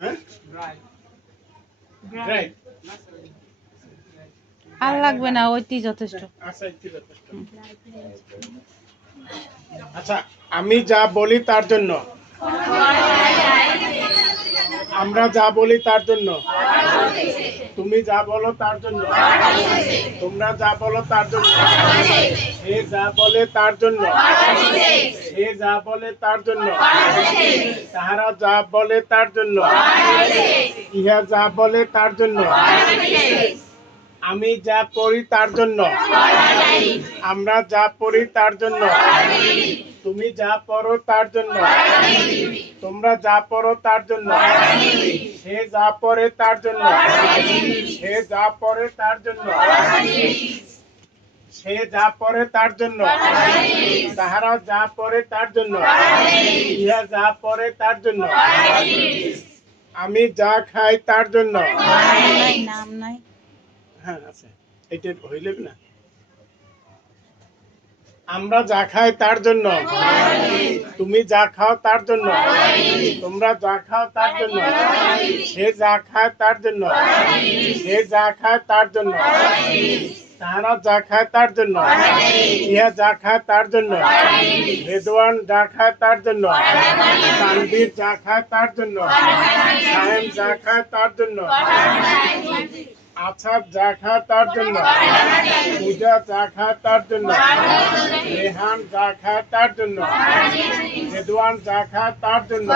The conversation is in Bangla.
হ্যাঁ ড্রাই আর লাগবে না, ওইটি যথেষ্ট। আচ্ছা একটু যথেষ্ট। আচ্ছা, আমি যা বলি তার জন্য, আমরা যা বলি তার জন্য, তুমি যা বলো তার জন্য, তোমরা যা বলো তার জন্য, সে যা বলে তার জন্য, সে যা বলে তার জন্য, তাহারা যা বলে তার জন্য, ইহা যা বলে তার জন্য, আমি যা পড়ি তার জন্য, আমরা যা পড়ি তার জন্য, তুমি যা পড়ো তার জন্য, তোমরা যা পড়ো তার জন্য, সে যা পড়ে তার জন্য, সে যা পড়ে তার জন্য, সে যা পড়ে তার জন্য, তাহারা যা পড়ে তার জন্য, ইহা যা পড়ে তার জন্য, আমি যা খাই তার জন্য। নাম নাই। হ্যাঁ আছে, এটা হইলে না। আমরা যা খাই তার জন্য, তুমি যা খাও তার জন্য, তোমরা যা খাও তার জন্য, সে যা খায় তার জন্য, সে যা খায় তার জন্য, তাহারা যা খায় তার জন্য, ইহা যা খায় তার জন্য, রেদওয়ান যা খায় তার জন্য, তানভীর যা খায় তার জন্য, সাহেম যা খায় তার জন্য, আছাদ যা খায় তার জন্য, পূজা যা খায় তার জন্য, রেহান যা খায় তার জন্য, রেদওয়ান যা খায় তার জন্য।